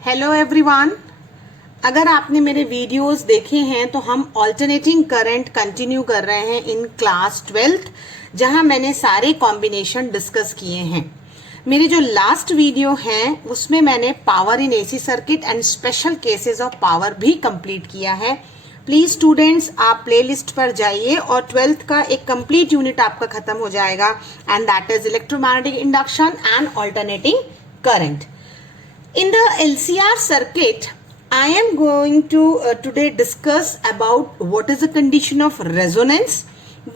Hello everyone. अगर आपने मेरे वीडियोस देखे हैं तो हम ऑल्टरनेटिंग करंट कंटिन्यू कर रहे हैं इन क्लास 12th, जहां मैंने सारे कॉम्बिनेशन डिस्कस किए हैं। मेरी जो लास्ट वीडियो है उसमें मैंने power in AC circuit and special cases of power भी कंप्लीट किया है। प्लीज स्टूडेंट्स, आप प्लेलिस्ट पर जाइए और 12th का एक कंप्लीट यूनिट आपका खत्म हो जाएगा, and that is electromagnetic induction and alternating current. In the LCR circuit, I am going to today discuss about what is the condition of resonance,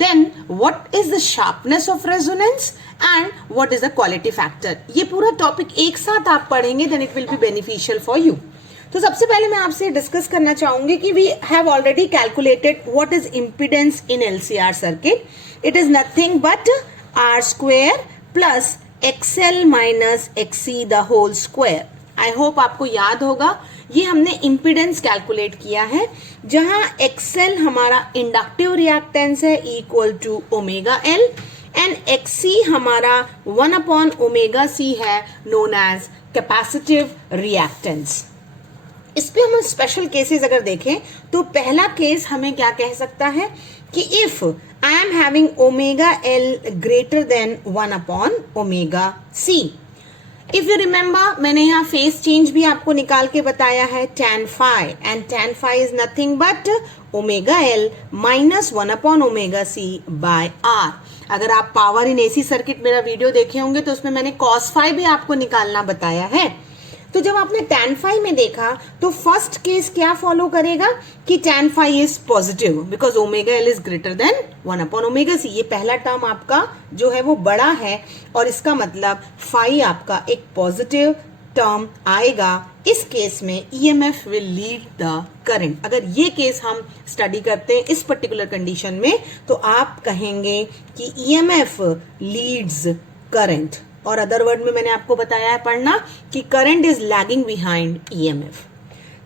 then what is the sharpness of resonance and what is the quality factor. ये पूरा topic एक साथ आप पढ़ेंगे, then it will be beneficial for you. तो सबसे पहले मैं आपसे डिस्कस करना चाहूंगी कि we have already calculated what is impedance in LCR circuit. It is nothing but R square plus XL minus XC the whole square. I hope आपको याद होगा, ये हमने इम्पीडेंस कैलकुलेट किया है, जहां एक्सएल हमारा इंडक्टिव रिएक्टेंस है equal to omega L and XC हमारा 1/ओमेगा-सी है नोन एज कैपेसिटिव रिएक्टेंस। इस पे हम स्पेशल केसेस अगर देखें तो पहला केस हमें क्या कह सकता है कि if I am having omega l greater than 1/ओमेगा-सी। इफ यू रिमेंबर, मैंने यहाँ फेस चेंज भी आपको निकाल के बताया है, tan phi, and tan phi is nothing but omega l minus 1/ओमेगा-सी बाय आर। अगर आप पावर इन एसी सर्किट मेरा वीडियो देखे होंगे तो उसमें मैंने cos phi भी आपको निकालना बताया है। तो जब आपने tan phi में देखा तो फर्स्ट केस क्या फॉलो करेगा कि tan phi is positive because omega L is greater than 1/ओमेगा-सी। ये पहला टर्म आपका जो है वो बड़ा है और इसका मतलब phi आपका एक पॉजिटिव टर्म आएगा। इस केस में EMF will lead the current. अगर ये केस हम स्टडी करते हैं इस पर्टिकुलर कंडीशन में तो आप कहेंगे कि EMF लीड्स करंट, और अदर वर्ड में मैंने आपको बताया है पढ़ना कि current is lagging behind EMF।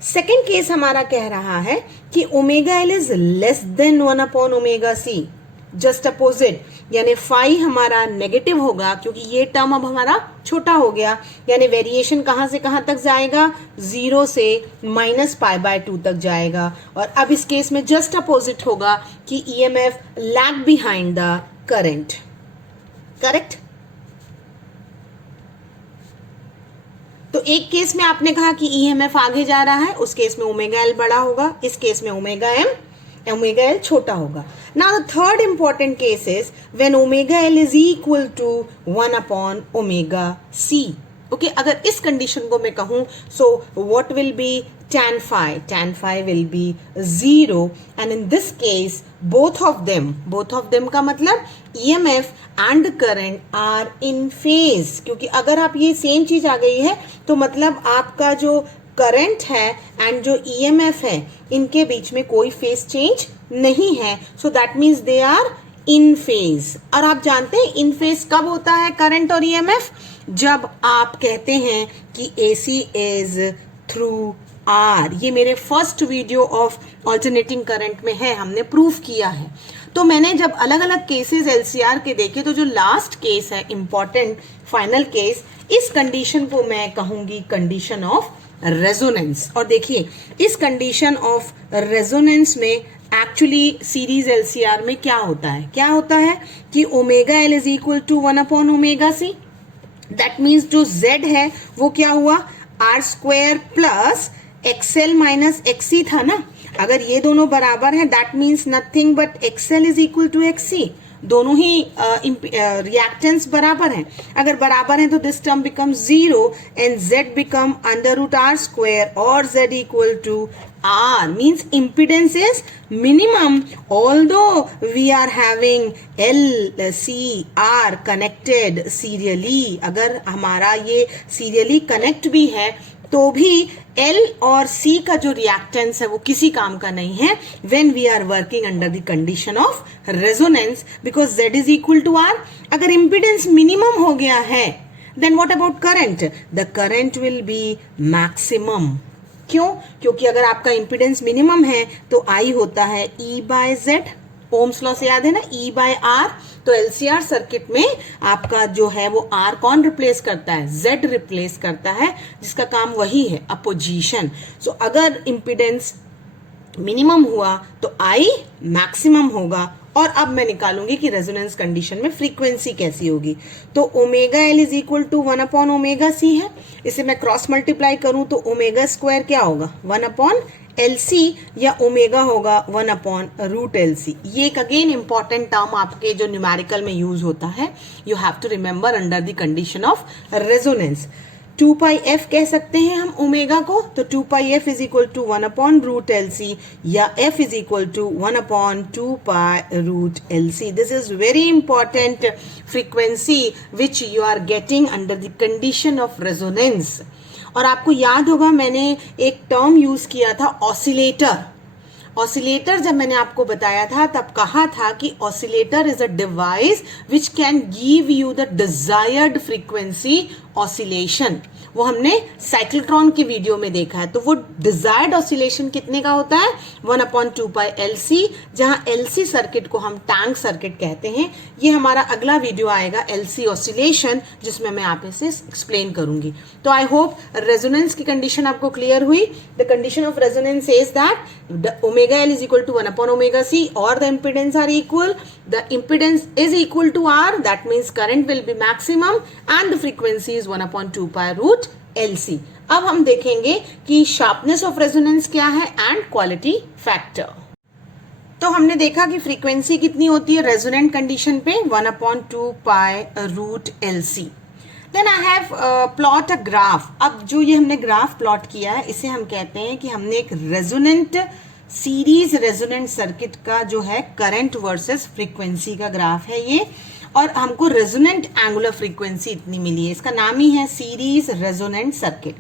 Second case हमारा कह रहा है कि omega L is less than 1/ओमेगा-सी, जस्ट अपोजिट, यानी फाई हमारा नेगेटिव होगा क्योंकि ये टर्म अब हमारा छोटा हो गया, यानी वेरिएशन कहां से कहां तक जाएगा, 0 से -π/2 तक जाएगा। और अब इस केस में जस्ट अपोजिट होगा कि EMF lag behind the current. Correct? तो एक केस में आपने कहा कि EMF आगे जा रहा है, उस केस में ओमेगा एल बड़ा होगा, इस केस में ओमेगा एल छोटा होगा। Now the third important case is when omega L is equal to 1/ओमेगा-सी। ओके, अगर इस कंडीशन को मैं कहूं so what will be tan phi will be 0, and in this case both of them का मतलब EMF and current are in phase, क्योंकि अगर आप ये सेम चीज आ गई है तो मतलब आपका जो करंट है एंड जो EMF है इनके बीच में कोई फेज चेंज नहीं है, so that means they are in phase. और आप जानते हैं इन फेज कब होता है करंट और EMF, जब आप कहते हैं कि AC इज थ्रू आर। ये मेरे first video of alternating current में है, हमने प्रूफ किया है। तो मैंने जब अलग अलग केसेस LCR के देखे तो जो लास्ट केस है इंपॉर्टेंट फाइनल केस, इस कंडीशन को मैं कहूंगी कंडीशन ऑफ रेजोनेंस। और देखिए इस कंडीशन ऑफ रेजोनेंस में एक्चुअली सीरीज LCR में क्या होता है कि omega L is equal to 1/ओमेगा-सी। दैट मीन्स जो Z है वो क्या हुआ, R square plus XL minus XC था ना। अगर ये दोनों बराबर है that means nothing but XL is equal to XC। दोनों ही रिएक्टेंस बराबर हैं। अगर बराबर हैं तो this term become 0 and Z become √R square और Z equal to R, means impedance is minimum although we are having L, C, R connected serially। अगर हमारा ये serially connect भी है तो भी L और C का जो रिएक्टेंस है वो किसी काम का नहीं है when we are working under the condition of resonance because Z is equal to R। अगर impedance minimum हो गया है then what about current? The current will be maximum। क्यों? क्योंकि अगर आपका impedance minimum है तो I होता है E by Z। Ohm's law से याद है ना, E बाय आर। तो LCR सर्किट में आपका जो है वो R कौन रिप्लेस करता है, Z रिप्लेस करता है, जिसका काम वही है, अपोजिशन। सो अगर इम्पिडेंस मिनिमम हुआ तो I मैक्सिमम होगा। और अब मैं निकालूंगी कि रेजोनेंस कंडीशन में फ्रीक्वेंसी कैसी होगी। तो omega L is equal to 1 upon omega C है, इसे मैं क्रॉस मल्टीप्लाई करूं तो ओमेगा स्क्वायर क्या होगा, 1 अपॉन एल सी, या ओमेगा होगा 1 अपॉन रूट एल सी। ये एक अगेन इंपॉर्टेंट टर्म आपके जो न्यूमेरिकल में यूज होता है, you have to remember under the condition of resonance. 2 pi F कह सकते हैं हम ओमेगा को, तो 2 pi F is equal to 1 upon root L C, या F is equal to 1 upon 2 pi root L C. This is very important frequency which you are getting under the condition of resonance. और आपको याद होगा मैंने एक term use किया था, oscillator. Oscillator जब मैंने आपको बताया था तब कहा था कि oscillator is a device which can give you the desired frequency oscillation. वो हमने साइक्लोट्रॉन के वीडियो में देखा है। तो वो डिजायर्ड ऑसिलेशन कितने का होता है, 1 अपॉन 2 पाई एल सी, जहां एल सी सर्किट को हम टैंक सर्किट कहते हैं। ये हमारा अगला वीडियो आएगा एल सी ऑसिलेशन, जिसमें मैं आप इसे एक्सप्लेन करूंगी। तो आई होप रेजोनेंस की कंडीशन आपको क्लियर हुई। The condition of resonance is that omega L is equal to 1 upon omega C, और the impedance are equal, the impedance is equal to R, that means current will be maximum and the frequency is 1 upon 2 pi root LC। अब हम देखेंगे कि sharpness of resonance क्या है and quality factor. तो हमने देखा कि फ्रीक्वेंसी कितनी होती है रेजोनेंट कंडीशन पे, 1 upon 2 pi root LC। Then I have plot a graph. अब जो ये हमने ग्राफ प्लॉट किया है, इसे हम कहते हैं कि हमने एक रेजोनेंट सीरीज रेजोनेंट सर्किट का जो है करंट वर्सेस फ्रीक्वेंसी का ग्राफ है ये, और हमको रेजोनेंट एंगुलर फ्रीक्वेंसी इतनी मिली है। इसका नाम ही है series resonant circuit.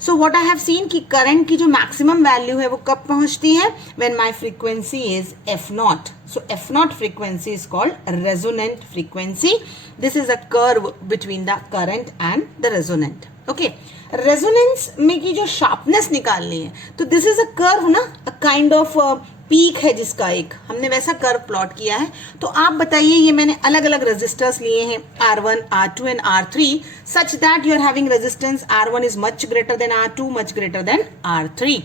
So what I have seen कि करंट की जो मैक्सिमम वैल्यू है वो कब पहुंचती है, when my frequency is F not. So F not frequency is called resonant frequency. This is a curve between the current and the resonant. Okay, resonance में की जो शार्पनेस निकालनी है, तो दिस इज अ कर्व ना, a kind off peak है जिसका एक हमने वैसा कर्व प्लॉट किया है। तो आप बताइए, ये मैंने अलग अलग रेजिस्टर्स लिए हैं, R1, R2 and R3, such that you are having resistance R1 is much greater than R2, much greater than R3।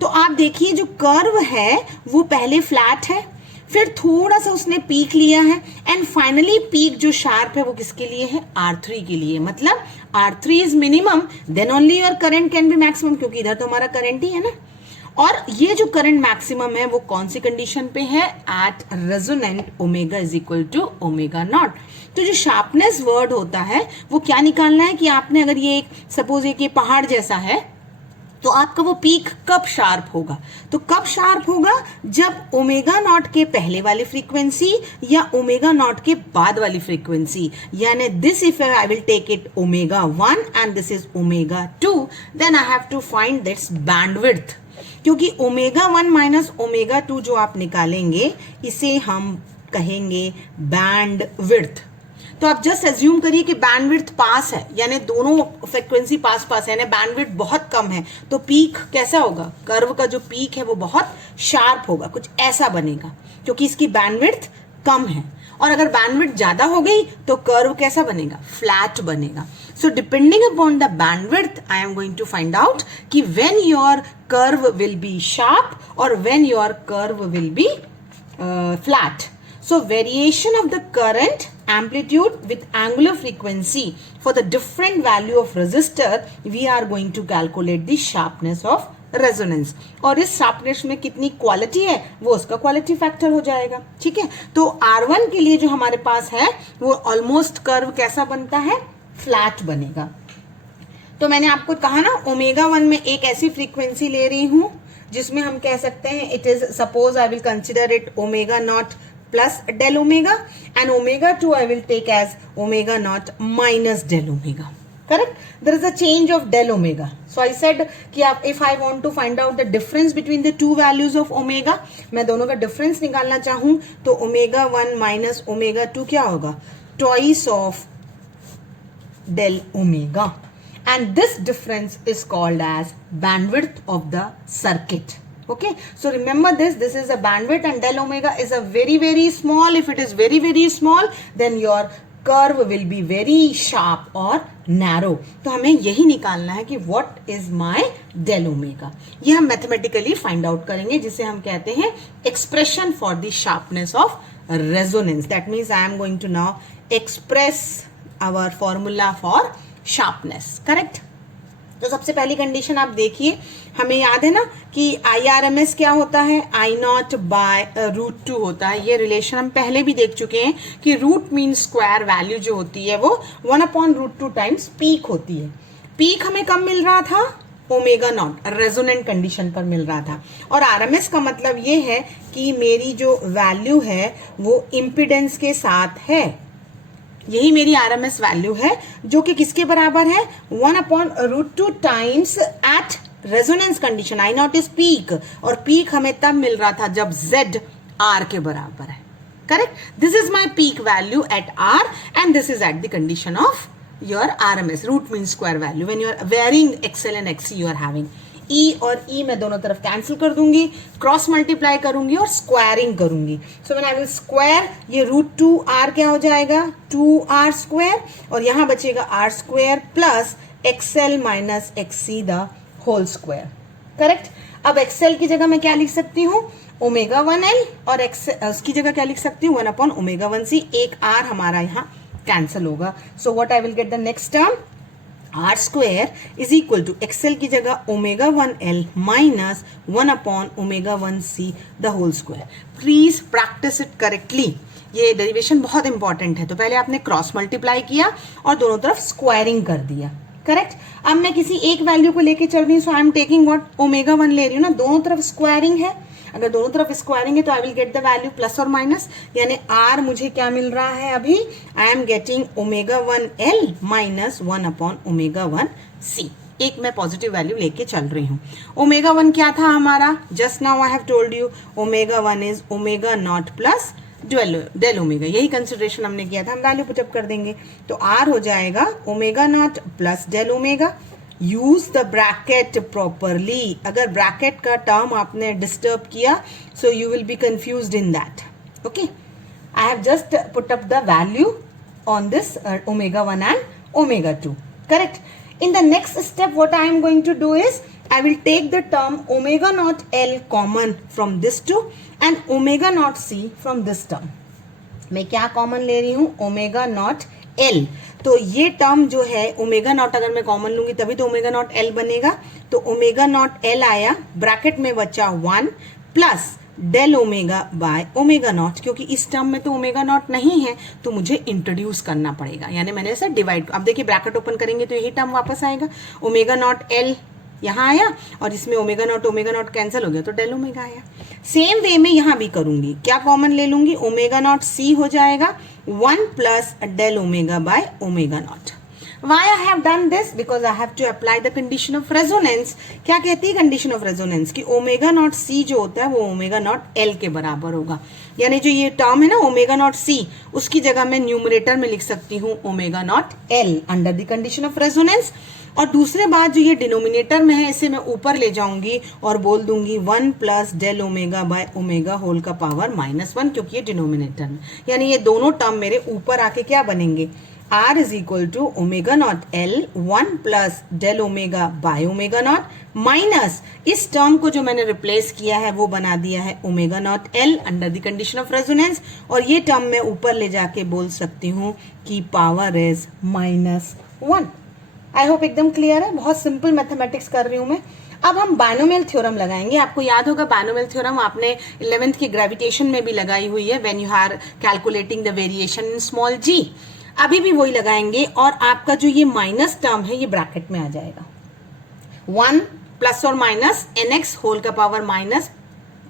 तो आप देखिए जो कर्व है वो पहले फ्लैट है, फिर थोड़ा सा उसने पीक लिया है, एंड फाइनली पीक जो शार्प है वो किसके लिए है, R3 के लिए। मतलब R3 is minimum, then only your current can be maximum, क्योंकि इधर तो हमारा करंट ही है ना। और ये जो करंट मैक्सिमम है वो कौन सी कंडीशन पे है, at resonant omega is equal to omega naught. तो जो शार्पनेस वर्ड होता है वो क्या निकालना है कि आपने अगर ये एक सपोज एक ये पहाड़ जैसा है, तो आपका वो पीक कब शार्प होगा, तो कब शार्प होगा जब ओमेगा नॉट के पहले वाली फ्रीक्वेंसी या ओमेगा नॉट के बाद वाली फ्रीक्वेंसी, यानी this if I will take it omega 1 and this is omega 2, then I have to find its bandwidth. क्योंकि ओमेगा 1 माइनस ओमेगा 2 जो आप निकालेंगे इसे हम कहेंगे बैंड विड्थ। तो आप जस्ट एज्यूम करिए कि बैंडविड्थ पास है, यानी दोनों फ्रीक्वेंसी पास पास है, यानी बैंडविड्थ बहुत कम है, तो पीक कैसा होगा, कर्व का जो पीक है वो बहुत शार्प होगा, कुछ ऐसा बनेगा, क्योंकि इसकी बैंडविड्थ कम है। और अगर बैंडविड्थ ज्यादा हो गई तो कर्व कैसा बनेगा, फ्लैट बनेगा। So depending upon the bandwidth I am going to find out कि when your curve will be sharp और when your curve will be flat. So variation of the current amplitude with angular frequency for the different value of resistor, we are going to calculate the sharpness of resonance। और इस sharpness में कितनी quality है वो उसका quality factor हो जाएगा। ठीक है, तो R1 के लिए जो हमारे पास है वो ऑलमोस्ट कर्व कैसा बनता है, फ्लैट बनेगा। तो मैंने आपको कहा ना ओमेगा 1 में एक ऐसी फ्रीक्वेंसी ले रही हूं जिसमें हम कह सकते हैं it is, suppose I will consider it omega naught plus del omega, and omega 2 I will take as omega naught minus del omega. Correct? There is a change of del omega. So I said कि आप if I want to find out the difference between the two values of omega, मैं दोनों का difference निकालना चाहूँ तो omega 1 minus omega 2 क्या होगा, twice of del omega, and this difference is called as bandwidth of the circuit. Okay, so remember this is a bandwidth and del omega is a very small. If it is very small, then your curve will be very sharp or narrow. तो हमें यही निकालना है कि what is my del omega. ये हम mathematically find out करेंगे, जिसे हम कहते हैं expression for the sharpness of resonance. That means I am going to now express our formula for sharpness. Correct. तो सबसे पहली कंडीशन आप देखिए, हमें याद है ना कि IRMS क्या होता है, I0 बाय √2 होता है. ये रिलेशन हम पहले भी देख चुके हैं कि रूट मीन स्क्वायर वैल्यू जो होती है वो 1/√2 टाइम्स पीक होती है. पीक हमें कब मिल रहा था, ओमेगा नॉट रेजोनेंट कंडीशन पर मिल रहा था. और RMS का मतलब ये है कि मेरी जो वैल्यू है वो इम्पिडेंस के साथ है. यही मेरी RMS वैल्यू है, जो कि किसके बराबर है, 1/√2 times at resonance condition. I0 is peak, और पीक हमें तब मिल रहा था जब Z R के बराबर है. Correct. This is my peak value at R and this is at the condition of your RMS, root mean square value. When you are varying XL and XC you are having E और E मैं दोनों तरफ cancel कर दूंगी, cross multiply करूंगी और squaring करूंगी. So when I will square, ये √2R क्या हो जाएगा, 2R स्क्वायर, और यहां बचेगा R square plus XL minus XC the whole square. Correct. अब XL की जगह मैं क्या लिख सकती हूँ, ω1L, और उसकी जगह क्या लिख सकती हूँ, 1/ω1C. एक R हमारा यहाँ कैंसिल होगा. So what I will get the next term, R square is equal to XL की जगह ω1L minus 1/ω1C the whole square. Please practise it correctly. ये डेरिवेशन बहुत इंपॉर्टेंट है. तो पहले आपने क्रॉस मल्टीप्लाई किया और दोनों तरफ स्क्वायरिंग कर दिया. करेक्ट. अब मैं किसी एक वैल्यू को लेके चल रही हूँ, सो आई एम टेकिंग व्हाट, ω1 ले रही हूँ ना, दोनों तरफ स्क्वायरिंग है. अगर दोनों तरफ स्क्वायरिंग है तो आई will get the value plus और माइनस. यानी R मुझे क्या मिल रहा है अभी, I am getting ω1L minus 1/ω1C. एक मैं पॉजिटिव वैल्यू लेके चल रही हूँ. ω1 क्या था हमारा, just now I have told you, ω1 is ω0 plus del omega. यही कंसिडरेशन हमने किया था. हम वैल्यू पुटअप कर देंगे तो R हो जाएगा ω0 plus del omega. Use the bracket properly. अगर ब्रैकेट का टर्म आपने डिस्टर्ब किया, so you will be confused in that. Okay, I have just put up the value on this ω1 and ω2. Correct. In the next step, what I am going to do is, I will take the term ω0L common from this two and ω0C from this term. मैं क्या common ले रही हूँ, ω0L. तो ये term जो है ω0 अगर मैं कॉमन लूंगी तभी तो ω0L बनेगा. तो ω0L आया, ब्रैकेट में बचा 1 प्लस डेल ओमेगा बाय ω0. क्योंकि इस टर्म में तो ω0 नहीं है तो मुझे इंट्रोड्यूस करना पड़ेगा. यानी मैंने ऐसा डिवाइड, अब देखिए ब्रैकेट ओपन करेंगे तो यही टर्म वापस आएगा. ω0L यहाँ आया और इसमें ω0 कैंसिल हो गया तो डेल ओमेगा आया. सेम वे में यहाँ भी करूंगी. क्या कॉमन ले लूंगी, ω0C हो जाएगा 1 plus del omega by ω0. Why I have done this? Because I have to apply the condition of resonance. क्या कहती है कंडीशन ऑफ रेजोनेंस की, ω0C जो होता है वो ω0L के बराबर होगा. यानी जो ये टर्म है ना ω0C, उसकी जगह मैं न्यूमरेटर में लिख सकती हूँ ω0L under the condition of resonance. और दूसरे बात जो ये डिनोमिनेटर में है, इसे मैं ऊपर ले जाऊंगी और बोल दूंगी 1 plus del omega by omega whole का पावर -1, क्योंकि ये डिनोमिनेटर में. यानी ये दोनों टर्म मेरे ऊपर आके क्या बनेंगे, R is equal to ω0L 1 plus del omega by ω0 minus इस टर्म को जो मैंने रिप्लेस किया है वो बना दिया है ω0L under the condition of resonance. और ये टर्म मैं ऊपर ले जाके बोल सकती हूँ कि पावर इज -1. आई होप एकदम क्लियर है. बहुत सिंपल मैथमेटिक्स कर रही हूँ मैं. अब हम बायनोमियल थ्योरम लगाएंगे. आपको याद होगा बायनोमियल थ्योरम आपने 11th की ग्रेविटेशन में भी लगाई हुई है, when you are calculating the variation in small g. अभी भी वही लगाएंगे और आपका जो ये माइनस टर्म है ये ब्रैकेट में आ जाएगा. 1 प्लस और माइनस nx होल का पावर माइनस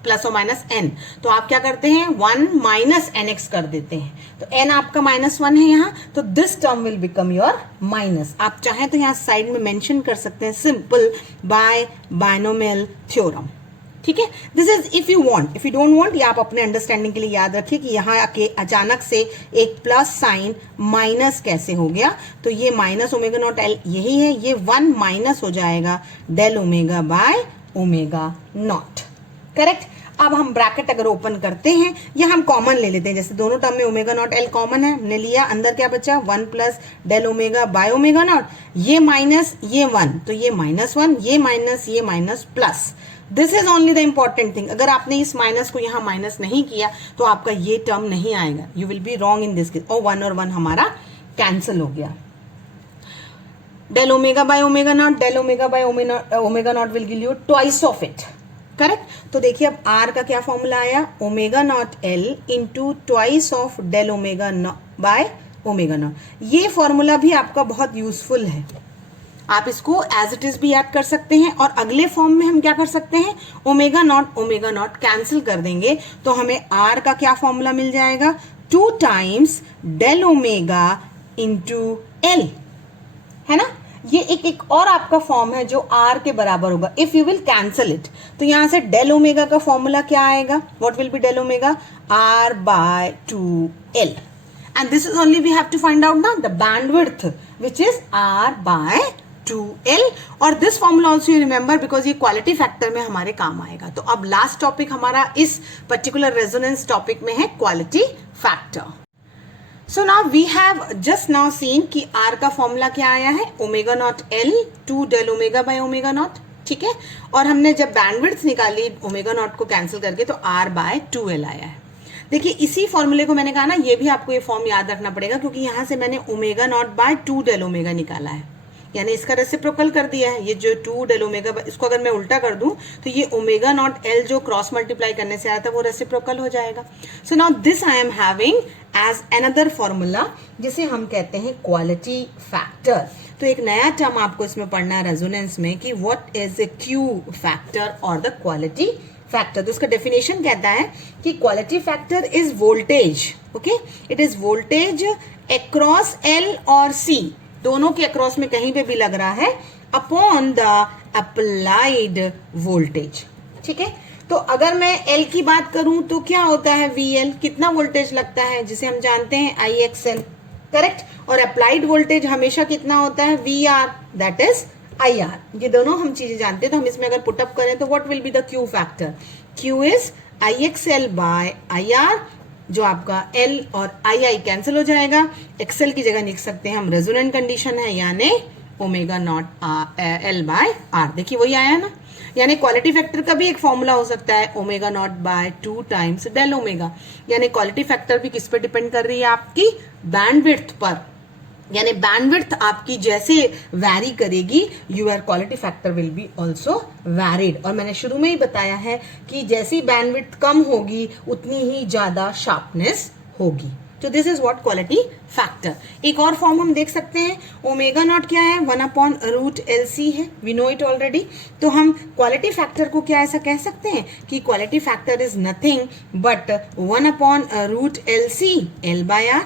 प्लस और माइनस n. तो आप क्या करते हैं, 1 माइनस nx कर देते हैं. तो n आपका -1 है यहाँ, तो this term will become your minus. आप चाहें तो यहाँ साइड में मेंशन कर सकते हैं सिंपल बाय बायनोमियल थ्योरम. ठीक है. This is if you want. If you don't want, ये आप अपने अंडरस्टैंडिंग के लिए याद रखिए कि यहाँ आके अचानक से एक प्लस साइन माइनस कैसे हो गया. तो ये माइनस ω0L यही है, ये 1 माइनस हो जाएगा डेल ओमेगा बाय ω0. करेक्ट। अब हम ब्रैकेट अगर ओपन करते हैं या हम कॉमन ले लेते हैं, जैसे दोनों टर्म में ओमेगा नॉट एल कॉमन है, हमने लिया, अंदर क्या बचा 1 plus del omega by omega naught, ये माइनस ये 1, तो ये -1, ये minus plus. This is only the important thing. अगर आपने इस माइनस को यहाँ माइनस नहीं किया तो आपका ये टर्म नहीं आएगा, you will be wrong in this case. और 1 और 1 हमारा कैंसिल हो गया। Del omega by omega naught, del omega by omega naught will give you twice of it, correct. तो देखिए अब आर का क्या फॉर्मूला आया, omega naught L into twice of del omega by omega naught. ये formula भी आपका बहुत यूजफुल है, आप इसको एज इट इज भी याद कर सकते हैं। और अगले फॉर्म में हम क्या कर सकते हैं, ओमेगा नॉट कैंसिल कर देंगे तो हमें आर का क्या फॉर्मूला मिल जाएगा, 2 times del omega into L, है ना। ये एक और आपका फॉर्म है जो आर के बराबर होगा if you will cancel it. तो यहां से डेल ओमेगा का फॉर्मूला क्या आएगा, what will be del omega, R by 2l, and this is only we have to find out ना the bandwidth which is R by 2l। और this formula also you remember because ये quality factor में हमारे काम आएगा। तो अब last topic हमारा इस पर्टिकुलर रेजोनेंस टॉपिक में है quality factor. So now we have just now seen कि आर का फॉर्मूला क्या आया है, omega naught L 2 del omega by omega naught, ठीक है। और हमने जब बैंडविड्थ निकाली ओमेगा नॉट को कैंसिल करके तो आर बाय 2l आया है। देखिए इसी फॉर्मूले को मैंने कहा ना, ये भी आपको ये फॉर्म याद रखना पड़ेगा क्योंकि यहां से मैंने omega naught by 2 del omega निकाला है, यानी इसका रेसिप्रोकल कर दिया है। ये जो 2 डेल ओमेगा, इसको अगर मैं उल्टा कर दूं तो ये ओमेगा नॉट एल जो क्रॉस मल्टीप्लाई करने से आया था वो रेसिप्रोकल हो जाएगा। So now this I am having as another formula जिसे हम कहते हैं क्वालिटी फैक्टर। तो एक नया टर्म आपको इसमें पढ़ना है रेजोनेंस में कि what is a Q factor और द क्वालिटी फैक्टर। तो इसका डेफिनेशन कहता है कि quality factor is voltage, okay, it is voltage across L और सी, दोनों के अक्रॉस में कहीं पे भी लग रहा है, अपॉन द अप्लाइड वोल्टेज, ठीक है। तो अगर मैं एल की बात करूं तो क्या होता है VL, कितना वोल्टेज लगता है जिसे हम जानते हैं IXL, करेक्ट। और अप्लाइड वोल्टेज हमेशा कितना होता है VR, दैट इज IR। ये दोनों हम चीजें जानते हैं। तो हम इसमें अगर पुटअप करें तो what will be the Q factor, Q is IXL by IR, जो आपका L और II कैंसिल हो जाएगा, XL की जगह लिख सकते हैं हम रेजोनेंट कंडीशन है यानी omega naught L by R। देखिए वही आया ना, यानी क्वालिटी फैक्टर का भी एक फॉर्मूला हो सकता है omega naught by 2 times del omega. यानी क्वालिटी फैक्टर भी किस पे डिपेंड कर रही है, आपकी बैंडविड्थ पर, यानी बैंडविड्थ आपकी जैसे वैरी करेगी your quality factor will be also varied. और मैंने शुरू में ही बताया है कि जैसी बैंडविड्थ कम होगी उतनी ही ज्यादा शार्पनेस होगी। तो this is what quality factor. एक और फॉर्म हम देख सकते हैं, ओमेगा नॉट क्या है, 1/√LC है, वी नो इट ऑलरेडी। तो हम क्वालिटी फैक्टर को क्या ऐसा कह सकते हैं कि quality factor is nothing but 1/√LC L by R,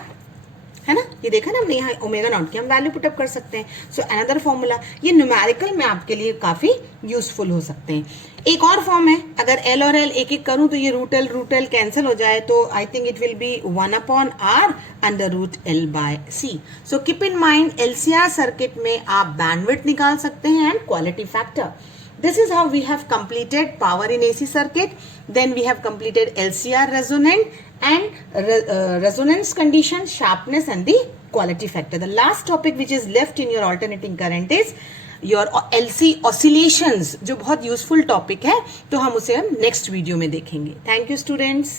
है ना। ये देखा ना हमने, यहाँ ओमेगा नॉट की हम वैल्यू पुटअप कर सकते हैं। सो अनदर फॉर्मूला, ये न्यूमेरिकल में आपके लिए काफी यूजफुल हो सकते हैं। एक और फॉर्म है, अगर L और L एक एक करूं तो ये √L कैंसिल हो जाए, तो I think it will be 1/R √L by C। So keep in mind LCR circuit में आप बैंडविड्थ निकाल सकते हैं and quality factor. This is how we have completed power in AC circuit. Then we have completed LCR resonant and resonance condition, sharpness and the quality factor. The last topic which is left in your alternating current is your LC oscillations, जो बहुत useful topic है, तो हम उसे next video में देखेंगे. Thank you students.